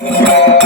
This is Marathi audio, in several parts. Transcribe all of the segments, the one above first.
Música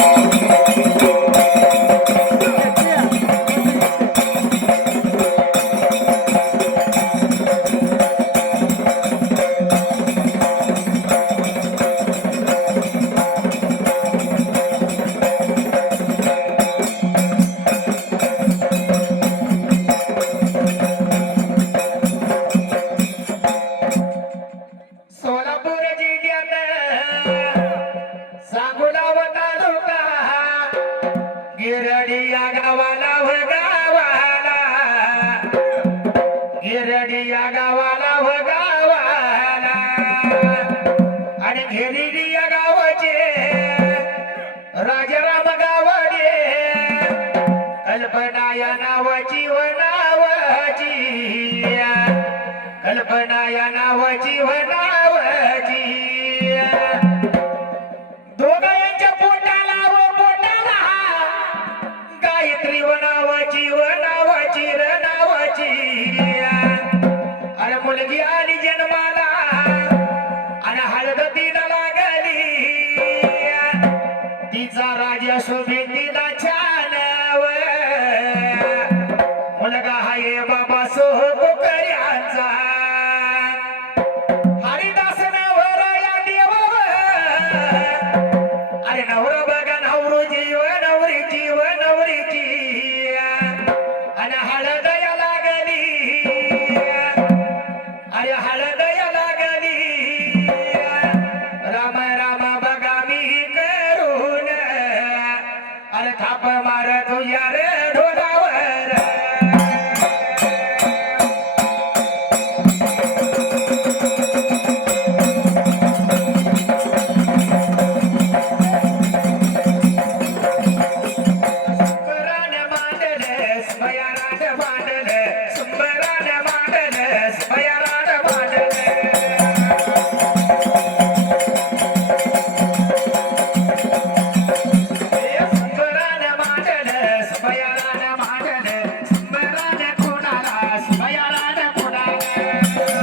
गिरडिया गावाला व गावाला. गिरडिया गावाला व गावाला. आणि घेरिडी गावाचे राजाराम गावडे कल्पना या नावाची व नावाची. कल्पना या नावाची व नावाची. गायत्री व नावाची व नावाची र नावाची. अरे मुलगी आली जन्माला आणि हळद तिला लागली. तिचा राजा शोभे तिला छान मुलगा हाय बाबा सोहबुकऱ्यांचा हरिदास नवर या देवावर. अरे नवर बघा नवरू जीव नवरी जीव नवरीची अरे हळद या लागली. राम राम बघा मी करून अरे थाप मार तुझ्या रे ढोलावर.